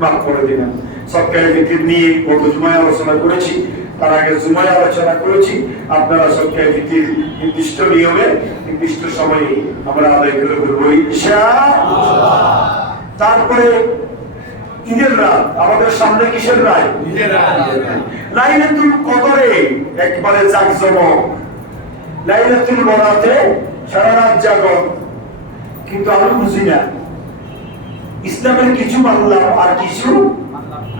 মাফ করে দিবেন। সরকারি ফিতির নিয়ে গত জুমায় আলোচনা করেছি, তার আগে জুমায় আলোচনা করেছি। আপনারা সরকারি ফিতির নির্দিষ্ট নিয়মে, নির্দিষ্ট সময়ে আমরা আদায় করে বলবো ইনশাআল্লাহ। তারপরে ঈদের রাত, আমাদের সামনে কিসের রাত? ঈদের রাত। লাইলাতুল কদরে একবারে জাঁকজমক, লাইলাতুল বরাতে সারা রাত জাগরণ। কিন্তু আমি বুঝি না, ইসলামের কিছু মানলাম আর কিছু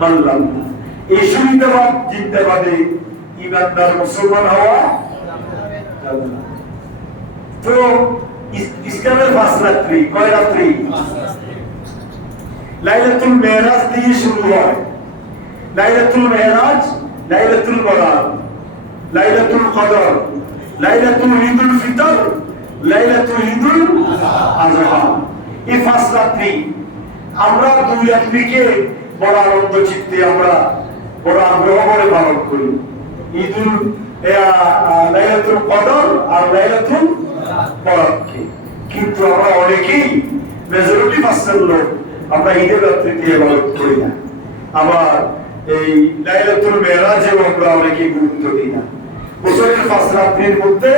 মানলাম না। এই সুবিধাবাদ চিন্তাবাদে ইমানদার মুসলমান হওয়া যাবে না। তো ইসলামের 5 রাত্রি, কয় রাত্রি? লাইলাতুল মেরাজ দিয়ে শুরু হয়। লাইলাতুল মেরাজ, লাইলাতুল বরাত, লাইলাতুল কদর, লাইলাতুল ঈদুল ফিতর, লাইলাতুল ঈদুল আযহা। এই 5 রাত্রি আমরা 2 রাত্রিকে বড় আনন্দ চিত্তে আমরা বড় আগ্রহ করে পালন করি। ঈদুল লাইলাতুল কদর আর লাইলাতুল বরাতকে। কিন্তু আমরা অনেকেই, মেজরিটি পার্সেন্ট লোক, আমরা ঈদের রাত্রিতে ইবাদত করি না। আবার এই লাইলাতুল মেরাজেও আমরা অনেকেই গুরুত্ব দিই না। বছরের 5 রাত্রির মধ্যে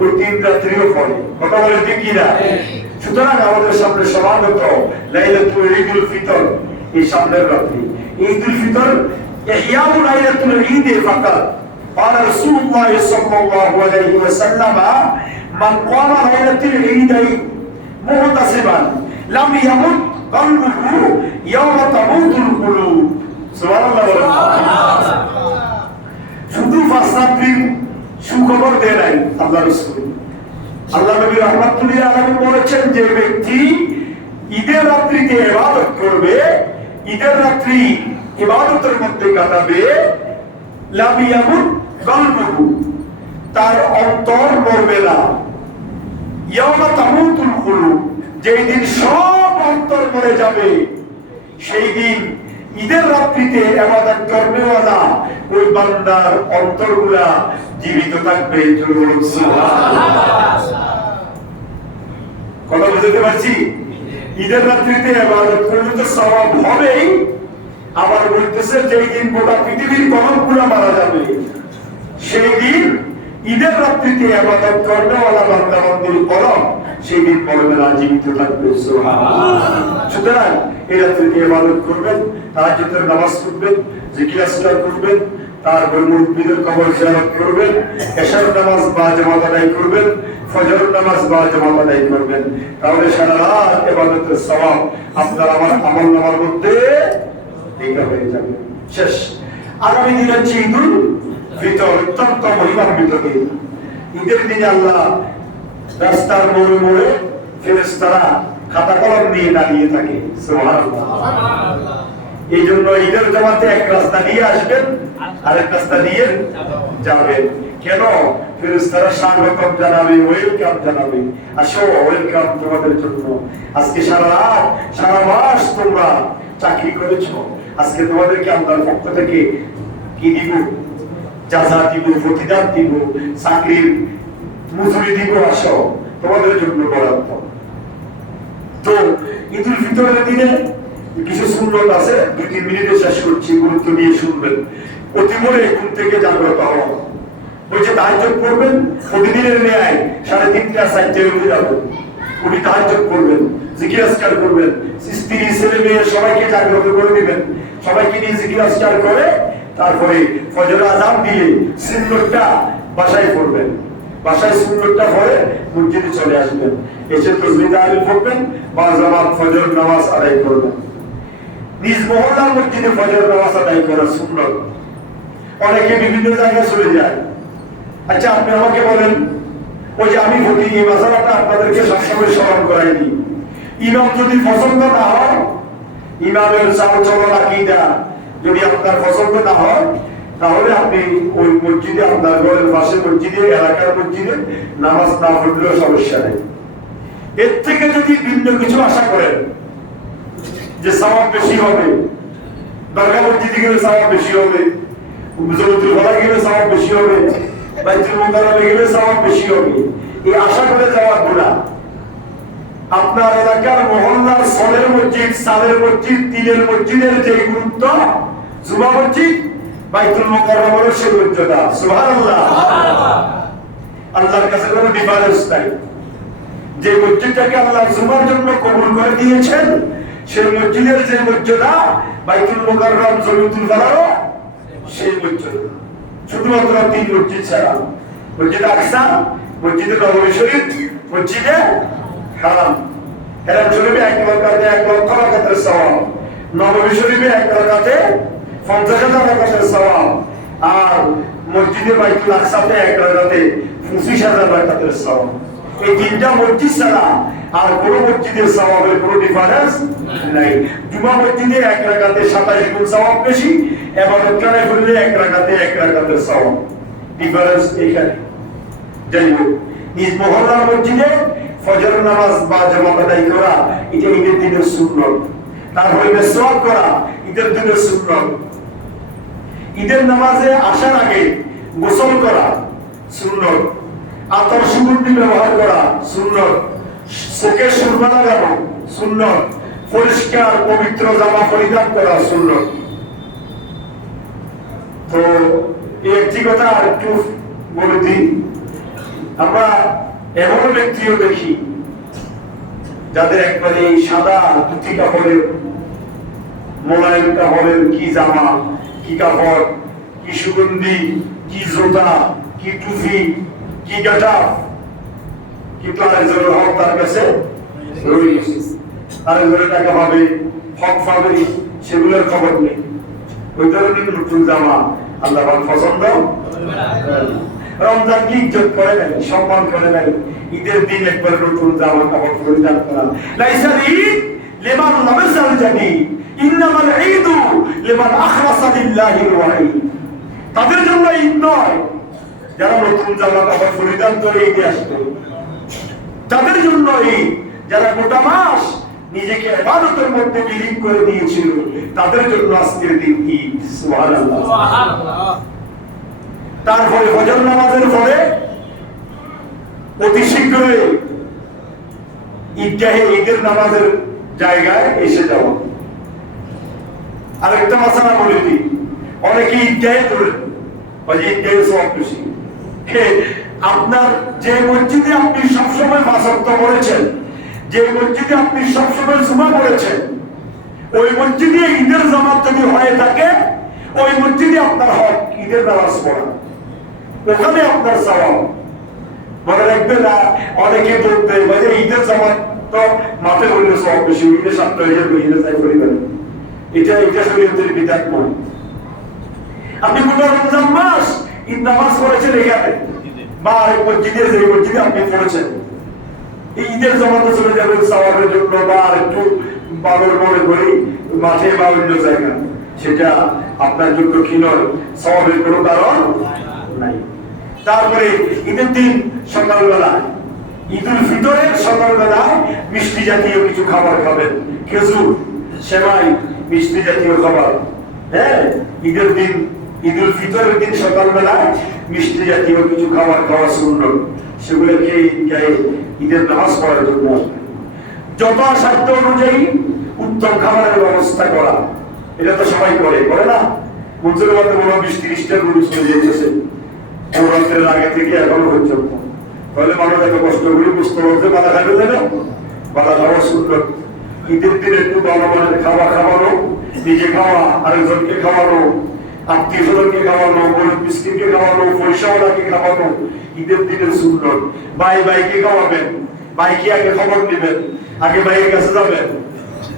ওই 3 রাত্রিও পড়ে, কথা বলে ঠিক কিনা? সুতরাং আমাদের সামনে সমাগত লাইলাতুল ঈদুল ফিতর, এই সামনের রাত্রি। ঈদুল ফিতর ইহইয়াউ লাইলাতুল ঈদ ফাকাত। قال رسول الله صلى الله عليه وسلم من قام ليلة العيدين محتسبا لم يمت قلبه يوم تموت القلوب সুবহানাল্লাহ বলেন। শুধু 5 রাত্রির সুখবর দেয় নাই আল্লাহ রাসূল। আল্লাহ নবী রাহমাতুল লিল আলামিন বলেছেন যে ব্যক্তি ঈদের রাত্রিতে ইবাদত করবে, ঈদের রাত্রি ইবাদতের মধ্যে কাটাবে, লাম ইয়ামুত কলবুহু, তার অন্তর মরবে না। ইয়াওমা তামুতুল কুলুব, যেই দিন সব অন্তর মরে যাবে, সেই দিন ঈদের রাত্রিতে ইবাদত করবেওয়ালা ওই বান্দার অন্তরগুলা জীবিত থাকবে। সুবহানাল্লাহ। কথা বুঝতে পারছি? ঈদের রাত্রিতে ইবাদত করলে তো সওয়াব হবেই, আবার বলতেছে যেই দিন গোটা পৃথিবীর কলমগুলা মারা যাবে, সেই দিন ঈদের রাত্রিতে ইবাদত করবেওয়ালা বান্দা বান্দির কলম সেই দিন মরবে না, জীবিত থাকবে। সুবহানাল্লাহ। সুতরাং এই রাত্রিতে ইবাদত করবেন, তাহাজ্জুদের নামাজ পড়বেন, জিকির আজকার করবেন, তারপর মুরব্বিদের কবর জিয়ারত করবেন, এশার নামাজ বা জামাত আদায় করবেন, ফজর নামাজ বা জামাত আদায় করবেন। তাহলে সারা রাত ইবাদতের সওয়াব আপনার আমার আমলনামার মধ্যে লেখা হয়ে যাবে। শেষ। আগামী দিন হচ্ছে ঈদুল ফিতর, অত্যন্ত মহিমান্বিত দিন। ঈদের দিনে আল্লাহ রাস্তার মোড়ে মোড়ে ফেরেশতারা খাতা কলম নিয়ে দাঁড়িয়ে থাকে। সুবহানাল্লাহ। এই জন্য ঈদের জামাতে এক রাস্তা দিয়ে আসবেন, আরেক রাস্তা দিয়ে যাবেন। কেন? ফেরেশতারা স্বাগতম জানাবে, ওয়েলকাম জানাবে, আসো ওয়েলকাম তোমাদের জন্য। আজকে সারা রাত সারা মাস তোমরা চাকরি করেছো, আজকে তোমাদেরকে আল্লাহর পক্ষ থেকে কি দিব? জাযা দিব, প্রতিদান দিব, চাকরির মজুরি দিব, আসো তোমাদের জন্য বরাদ্দ। তো ঈদুল ফিতরের দিনে কিছু সুন্নত আছে, 2-3 মিনিটে শেষ করছি, গুরুত্ব দিয়ে শুনবেন। অতি ভোরে ঘুম থেকে জাগ্রত হওয়া, বলছে তাহাজ্জুদ করবেন, প্রতিদিনের ন্যায় 3:30-4টায় উঠে যাবেন, উনি তাহাজ্জুদ করবেন, জিকির আজকার করবেন, স্ত্রী ছেলে মেয়ে সবাইকে জাগ্রত করে দিবেন, সবাইকে নিয়ে জিকির আজকার করে তারপরে ফজরের আযান দিয়ে সুন্নতটা বাসায় পড়বেন, বাসায় সুন্নতটা পড়ে মসজিদে চলে আসবেন, এসে তাসবিহ তাহলিল পড়বেন, বা জামাত ফজর নামাজ আদায় করবেন। নিজ মহল্লার মসজিদে ফজর নামাজ আদায় করা সুন্নত। অনেকে বিভিন্ন জায়গায় চলে যায়। আচ্ছা আপনি আমাকে বলেন, ওই যে আমি বলি এই মাসালাটা আপনাদেরকে সবসময় স্মরণ করাই দিই, ইমাম যদি পছন্দ না হয়, ইমামের চালচলন আকীদা যদি আপনার পছন্দ না হয়, তাহলে আপনি ওই মসজিদে, আপনার ঘরের পাশে মসজিদে, এলাকার মসজিদে নামাজ না পড়লেও সমস্যা নেই। এর থেকে যদি ভিন্ন কিছু আশা করেন যে সওয়াব বেশি হবে, দরগা মসজিদে গেলে সওয়াব বেশি হবে, মুজাহিদুল ফলাহ গেলে সওয়াব বেশি হবে, বাইতুল মুকাররমে গেলে সওয়াব বেশি হবে, এই আশা করে যাওয়া গুনাহ। আপনার এলাকার মহল্লার সলের মসজিদ, সালের মসজিদ, তিলের মসজিদের যে গুরুত্ব, জুমা মসজিদ, বাইতুল মুকাররমের সেই মর্যাদা। সুবহানাল্লাহ। আল্লাহর কাছে কোনো ডিফারেন্স নাই। যে মসজিদটাকে আল্লাহ জুমার জন্য কবুল করে দিয়েছেন, সেই মসজিদের যে মর্যাদা, বাইতুল মুকাররম, জমিতুল ফালাহও সেই মর্যাদা। শুধুমাত্র 3 মসজিদ ছাড়া, মসজিদ আকসা, মসজিদে নববী শরীফ, মসজিদে হারাম। হারাম শরীফে 1 রাকাতে 1 লক্ষ রাকাতের সওয়াব, নববী শরীফে 1 রাকাতে 50,000 রাকাতের সওয়াব, আর মসজিদে বাইতুল আকসাতে 1 রাকাতে 25,000 রাকাতের সওয়াব। এই 3টা মসজিদ ছাড়া আর কোন মসজিদের সওয়াবের কোনো ডিফারেন্স নাই। জুমা মসজিদে 1 রাকাতে 27 গুণ সওয়াব বেশি, ইবাদত করে করলে 1 রাকাতে 1 রাকাতের সওয়াব। ডিফারেন্স এখানে। যাই হোক, নিজ মহল্লার মসজিদে ফজর নামাজ বা জামাত আদায় করা, এটা ঈদের দিনের সুন্নত। তারপরে মিসওয়াক করা ঈদের দিনের সুন্নত। ঈদের নামাজে আসার আগে গোসল করা সুন্নত। আতর সুগন্ধি ব্যবহার করা সুন্নত। চোখে সুরমা লাগানো সুন্নত। পরিষ্কার পবিত্র জামা পরিধান করা সুন্নত। তো এই একটি কথা আর একটু বলে দিই, আমরা এমন ব্যক্তিও দেখি যাদের একবারে সাদা ধুতি কাপড়ের, মোলায়েম কাপড়ের কি জামা, কি কাপড়, কি সুগন্ধি, কি জোতা, কি টুপি, কি গেটআপ, কিন্তু আরেকজনের হক তার কাছে রয়ে গেছে। আরেকজনের টাকা পাবে, হক পাবে, সেগুলোর খবর নেই। ওই ধরনের নতুন জামা আল্লাহ পছন্দ। রমজান কি ইজ্জত করে নাই, সম্মান করে নাই? ঈদের দিন একবার নতুন জামা কাপড় পরিধান করা। লাইসাল ঈদ লিমান লাবাসাল জাদীদ, ইন্নামাল ঈদু লিমান আখলাসা লিল্লাহিল ওয়াঈদ। তাদের জন্য ঈদ নয় যারা নতুন জামা কাপড় পরিধান করে ঈদে আসবে, তাদের জন্য ঈদ যারা গোটা মাস নিজেকে ইবাদতের মধ্যে বিলীন করে দিয়েছিল, তাদের জন্য আজকের দিন ঈদ। সুবহানাল্লাহ, সুবহানাল্লাহ। তারপরে ফজর নামাজের পরে অতি শীঘ্রই ঈদগাহে ঈদের নামাজের জায়গায় এসে যাওয়া। আরেকটা মাসালা বলে দিই, অনেকে ঈদগাহে ধরেন ঈদগাহে সওয়াব বেশি। আপনার যে মসজিদে আপনি সবসময় পাঁচ ওয়াক্ত পড়েছেন, যে মসজিদে আপনি সবসময় জুমা পড়েছেন, ওই মসজিদে ঈদের জামাত যদি হয়ে থাকে, ওই মসজিদে আপনার হক ঈদের নামাজ পড়া, ওখানে আপনার সওয়াব। মনে রাখবে না, অনেকে বলতে যে ঈদের জামাত তো মাঠে করলে সওয়াব বেশি, ঈদের সাতটা হয়ে যাবে, ঈদের যাই করিবেন। এটা শরীয়তের বিধান নয়। আপনি গোটা রমজান মাস ঈদ নামাজ পড়েছেন এখানে বা মসজিদে, যে মসজিদে আপনি পড়েছেন, এই ঈদের জামাতে চলে যাবেন সওয়াবের জন্য বা একটু বাবর মনে করি মাঠে বা অন্য জায়গা, সেটা আপনার জন্য কি নয়, সওয়াবের কোনো কারণ নাই। তারপরে ঈদের দিন সকালবেলায়, ঈদুল ফিতরের সকালবেলায় মিষ্টি জাতীয় কিছু খাবার খাবেন, খেজুর, সেমাই, মিষ্টি জাতীয় খাবার। হ্যাঁ, ঈদের দিন, ঈদুল ফিতরের দিন সকালবেলায় মিষ্টি জাতীয় কিছু খাবার খাওয়া সুন্নত, সেগুলো খেয়ে ঈদের নামাজ পড়ার জন্য যথাসাধ্য অনুযায়ী উত্তম খাবারের ব্যবস্থা করা। এটা তো সবাই করে, করে না? মঞ্চের মধ্যে বলো 20-30টা রুটি চলে যেতেছে নবরাত্রের আগে থেকে এখনো পর্যন্ত। তাহলে মানুষ এত কষ্ট করে বুঝতে বলতে বাধা খাইবে না, বাধা খাওয়া সুন্দর। ঈদের দিন একটু ভালো মানের খাওয়া খাওয়ানো, নিজে খাওয়া, আরেকজনকে খাওয়ানো, আত্মীয় স্বজনকে খাওয়ানো, গরিব মিসকিনকে খাওয়ানো, পয়সাওয়ালাকে খাওয়ানো ঈদের দিনের সুন্দর। ভাইকে খাওয়াবেন, ভাইকে আগে খবর নেবেন, আগে ভাইয়ের কাছে যাবেন,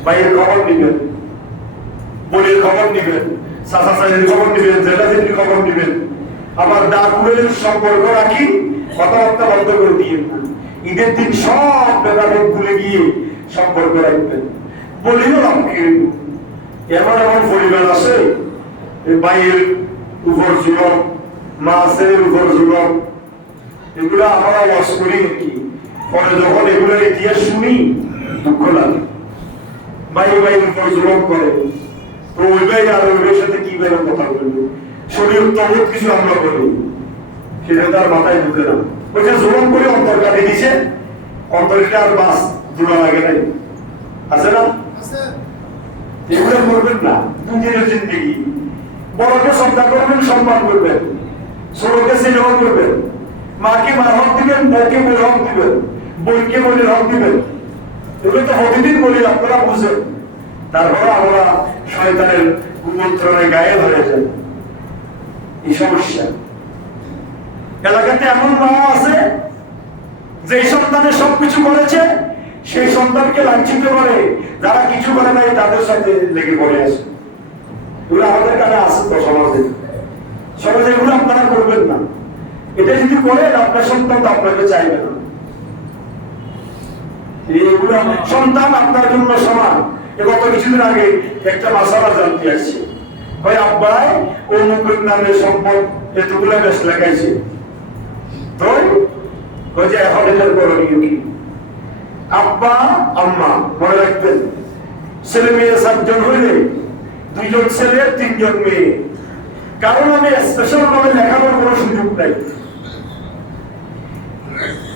ভাইয়ের খবর নেবেন, বোনের খবর নেবেন, চাচা চাচির খবর নেবেন, জেঠা জেঠির খবর নেবেন। আবার দাপুরের সম্পর্ক রাখি, কথাবার্তা বন্ধ করে দিয়ে ঈদের দিন সব ব্যাপারে ভুলে গিয়ে সম্পর্ক রাখবেন। বলিও আমাকে এমন এমন পরিবার আছে, ভাইয়ের উপর জুলম, মাছের উপর জুলম, এগুলো আমরা ওয়াজ করি কি, পরে যখন এগুলোর ইতিহাস শুনি দুঃখ লাগে। ভাইয়ের উপর জুলম করে, তো ওই ভাই আর ওই ভাইয়ের সাথে কি বেরো কথা বলবো, শরীর তবুত কিছু আমরা করি, সেটা তার মাথায় ঢুকে না। ওইটা জুলম করে অন্তর কাটে দিছে, অন্তরটা আর বাস জোড়া লাগে নাই, আছে না? এগুলো করবেন না, দুদিনের জিন্দগি। বড়কে শ্রদ্ধা করবেন, সম্মান করবেন, ছোটকে স্নেহ করবেন, মাকে মার হক দিবেন, বউকে বলে হক দিবেন, বোনকে বলে হক দিবেন। এগুলো তো প্রতিদিন বলি, আপনারা বুঝেন। তারপরে আমরা শয়তানের কুমন্ত্রণে গায়ে ধরে যাই, এই সমস্যা। এলাকাতে এমন মা আছে যে সন্তানের সবকিছু করেছে, সেই সন্তানকে লাঞ্ছিত করে, যারা কিছু করে নাই তাদের সাথে লেগে পড়ে আসে। এগুলো আমাদের কাছে আছে তো সমাজে। সমাজে এগুলো আপনারা করবেন না। এটা যদি করেন, আপনার সন্তান তো আপনাকে চাইবে না। এগুলো সন্তান আপনার জন্য সমান। গত কিছুদিন আগে একটা মাসালা জানতে আসছে, ভাই আব্বাই ও মুখের নামে সম্পদ এতগুলো বেশ লেখাইছে, তো ওই যে এখন এটার করণীয় কি? আব্বা আম্মা মনে রাখবেন, ছেলে মেয়ে 7 জন হইলে 2 জন ছেলে 3 জন মেয়ে। কারণ আমি স্পেশাল ভাবে লেখানোর কোনো সুযোগ নাই।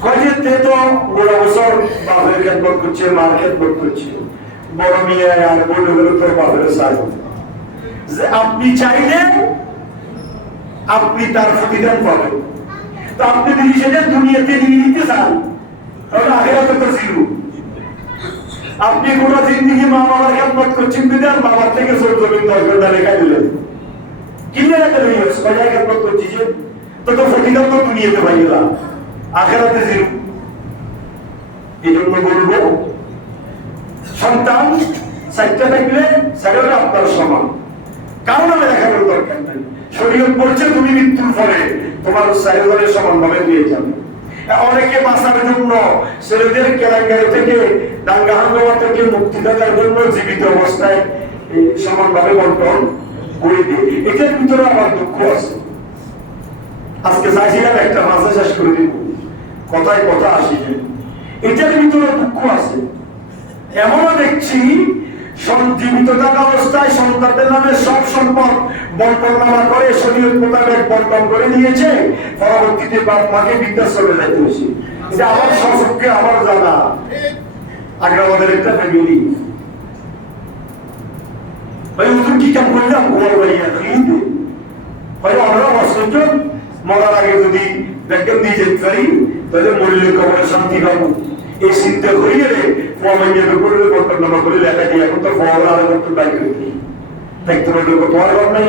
কয়েকদিন তো গোড়া বছর বাপের খেদমত করছে, মার খেদমত করছে, বড় মেয়ে আর বড় হলে তো বাপের চাই যে আপনি চাইলে আপনি তার প্রতিদান পাবেন। তো আপনি যদি সেটা দুনিয়াতে নিয়ে নিতে চান, তাহলে আখিরাতে তো জিরো। আপনি গোটা জিন্দিগি মা বাবার খেদমত করছেন, বিধান বাবার থেকে জোর জমিন 10 ঘন্টা লেখা দিলেন, কিনে রেখে দিলেন, সবাই খেদমত করছি যে তো প্রতিদান তো দুনিয়াতে পাই গেলাম, আখিরাতে জিরো। এই জন্য বলবো, সন্তান 4টা থাকলে 4টা আপনার সমান। কারো নামে লেখানোর দরকার নাই। শরীয়ত বলছে তুমি মৃত্যুর পরে তোমার চারিজনে সমানভাবে দিয়ে যাবে। অনেকে বাঁচার জন্য ছেলেদের কেলেঙ্কারি থেকে, দাঙ্গা হাঙ্গামা থেকে মুক্তি দেওয়ার জন্য জীবিত অবস্থায় সমানভাবে বন্টন করে দিয়ে, এটার ভিতরে আমার দুঃখ আছে। আজকে চাইছিলাম একটা মাসে শেষ করে দিব, কথায় কথা আসি, এটার ভিতরে দুঃখ আছে। এমনও দেখছি জীবিত থাকা অবস্থায় সন্তানদের নামে সব সম্পদ বন্টন নামা করে শরীয়ত মোতাবেক বন্টন করে দিয়েছে, পরবর্তীতে বাপ মাকে বৃদ্ধাশ্রমে যাইতে হয়েছে। এটা আমার সচক্ষে আমার জানা। আগে আমাদের একটা ফ্যামিলি ভাই ওদের কি কাম করলাম গোয়াল ভাইয়া ভাই আমরা অসহ্য মরার আগে যদি ব্যাকআপ দিয়ে যেতে পারি তাহলে মরিলে কবরে শান্তি পাবো। এই চিন্তা করিয়ে রে ফর্মাইয়াকে করলে বন্টন নামা করে লেখা দিয়ে এখন তো ফর্ম আরো বন্টন বাই করে দিই দেখতে পারলে তোমার ঘর নাই।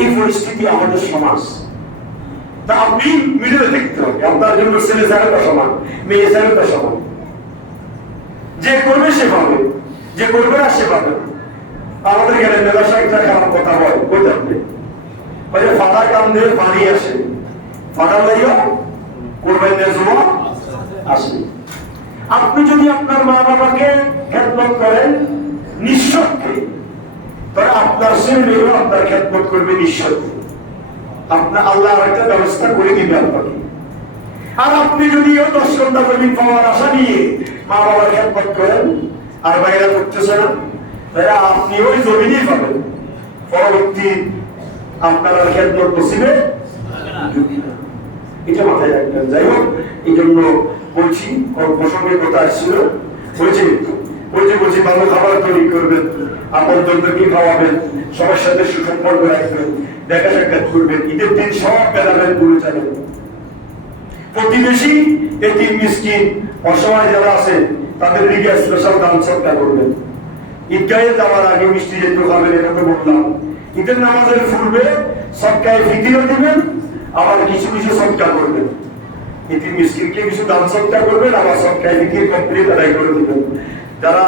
এই পরিস্থিতি আমাদের সমাজ, তা আপনি মিডিলে দেখতে হবে। আপনার জন্য ছেলে চারটা সমান, মেয়ে চারটা সমান। যে করবে সে পাবে, যে করবে না সে পাবে। আমাদের গেলে মেলাশা একটা খারাপ কথা হয়, বলতে হবে ফাটা কাম দিয়ে পানি আসে, ফাটার লাইও করবেন জমা আসে। আপনি যদি আপনার মা বাবাকে খেদমত করেন নিঃস্বার্থে, তাহলে আপনার ছেলে মেয়েও আপনার খেদমত করবে নিঃস্বার্থে। আপনার আল্লাহ একটা ব্যবস্থা করে দিবে আপনাকে। আর আপনি যদি 10 ঘন্টা জমি পাওয়ার আশা নিয়ে মা বাবার খেদমত করেন আর বাইরে করতেছে না, তাহলে আপনি ওই জমিনই পাবেন, পরবর্তী আপনার আর খেদমত নসিবে এটা মাথায় রাখবেন। যাই হোক, এই জন্য বলছি, প্রসঙ্গের কথা আসছিল, বলছি ভালো খাবার তৈরি করবেন, আপনজনদেরকে খাওয়াবেন, সবার সাথে সুসম্পর্ক রাখবেন, দেখা সাক্ষাৎ করবেন, ঈদের দিন সব বেড়াবেন, ঘুরে যাবেন। প্রতিবেশী এতিম মিসকিন অসহায় যারা আছে তাদের দিকে স্পেশাল দান সৎকা করবেন। ঈদগাহে যাওয়ার আগে মিষ্টি যেহেতু খাবেন, এটা তো বললাম। ঈদের নামাজের পূর্বে সৎকায় ফিতিরও দিবেন, আবার কিছু কিছু সৎকা করবেন। এতিম মিসকিনকে কিছু দান সৎকা করবেন, আবার সৎকায় ফিতির কমপ্লিট আদায় করে দিবেন। যারা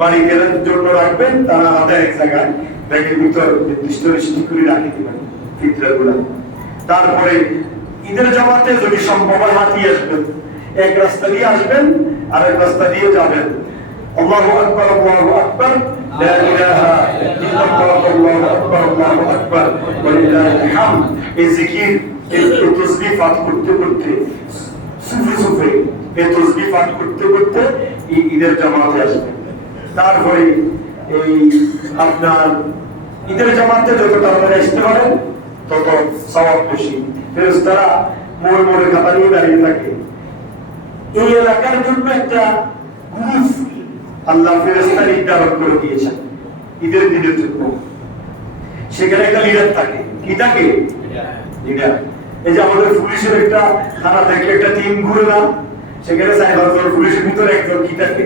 বাড়িতে জন্য রাখবেন তারা আলাদা এক জায়গায় ব্যাগের ভিতর নির্দিষ্ট রিস্ট্রিক্ট করে রাখি দিবেন ফিতরাগুলা। তারপরে ঈদের জামাতে যদি সম্ভব হয় হাঁটিয়ে আসবেন, এক রাস্তা দিয়ে আসবেন আর এক রাস্তা দিয়ে যাবেন। আল্লাহু আকবার, আল্লাহু আকবার, লা ইলাহা ইল্লাল্লাহ, আল্লাহু আকবার, আল্লাহু আকবার, ওয়া লিল্লাহিল হামদ। এই জিকির, এই তাসবিহ পাঠ করতে করতে সুফে এই তাসবিহ পাঠ করতে করতে ঈদের জামাতে আসবেন। তারপরে এই আপনার ঈদের জামাতে যত তাড়াতাড়ি আসতে পারেন তত সওয়াব বেশি। ফেরেশতারা মোড়ে মোড়ে খাতা নিয়ে দাঁড়িয়ে থাকে। এই এলাকার জন্য একটা গ্রুপ আল্লাহ ফেরেশতা নির্ধারণ করে দিয়েছেন ঈদের দিনের জন্য। সেখানে একটা লিডার থাকে। কি থাকে? লিডার। এই যে আমাদের পুলিশের একটা থানা থেকে একটা টিম ঘুরে না, সেখানে 4-5 পুলিশের ভিতরে একজন কি থাকে?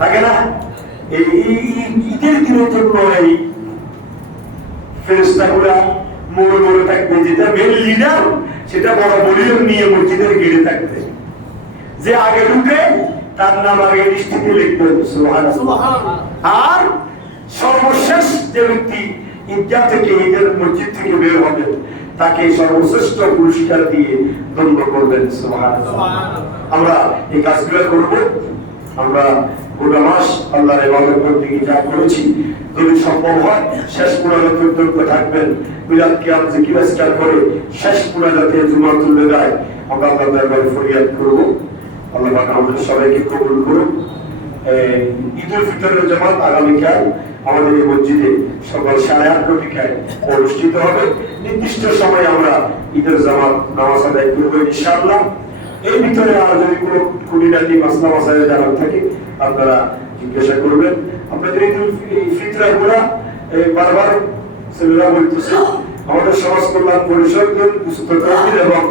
থাকে না? এই ঈদের দিনের জন্য এই ফেরেশতাগুলা মোড়ে মোড়ে থাকবে। যেটা মেন লিডার সেটা বড় বলিও নিয়ে মসজিদের গেড়ে থাকবে। যে আগে ঢুকে তার নাম আগে লিস্টিতে লিখবে সুবহানাল্লাহ। আর সর্বশেষ যে ব্যক্তি ঈদগাহ থেকে ঈদের মসজিদ থেকে বের হবে তাকে সর্বশ্রেষ্ঠ পুরস্কার দিয়ে দণ্ড করবেন সুবহানাল্লাহ। আমরা এই কাজগুলো করব। আমরা পুরো মাস আল্লাহর ইবাদত করতে গিয়ে যা করেছি, যদি সম্ভব হয় শেষ পুরানো পর্যন্ত থাকবেন। মিলাদ কিয়াম জিকির আজকার করে শেষ পুরানাতে জুমাতুল বিদায় আমরা আল্লাহর দরবারে ফরিয়াদ করব। আল্লাহ পাক আমাদের সবাইকে কবুল করুন। ঈদুল ফিতরের জামাত আগামীকাল আমাদের এই মসজিদে সকাল 8:30টায় অনুষ্ঠিত হবে। নির্দিষ্ট সময়ে আমরা ঈদের জামাত নামাজ আদায় করব ইনশাআল্লাহ। এর ভিতরে আর যদি কোনো খুঁটিনাটি মাসলা মাসাইল জানার থাকে আপনারা জিজ্ঞাসা করবেন। আপনাদের ঈদুল ফিতরগুলা বারবার ছেলেরা বলতেছে, আমাদের সমাজ কল্যাণ পরিষদের পুস্তকালয় এবং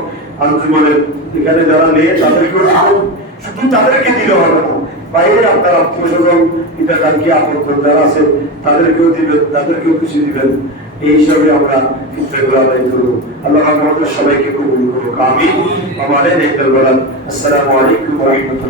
আঞ্জুমানের এখানে যারা নেই তাদেরকেও দিবেন। শুধু তাদেরকে দিলে হবে না, বাইরে আপনার আত্মীয় স্বজন পিতাকাঙ্ক্ষী আপন যারা আছে তাদেরকেও দিবেন, তাদেরকেও কিছু দিবেন। এই হিসাবে আমরা ফিতরগুলো আদায় করব। আল্লাহ আমাদের সবাইকে কবুল করুক। আমিন। আমাদের নেককার বলেন। আসসালামু আলাইকুম ওয়া রাহমাতুল্লাহ।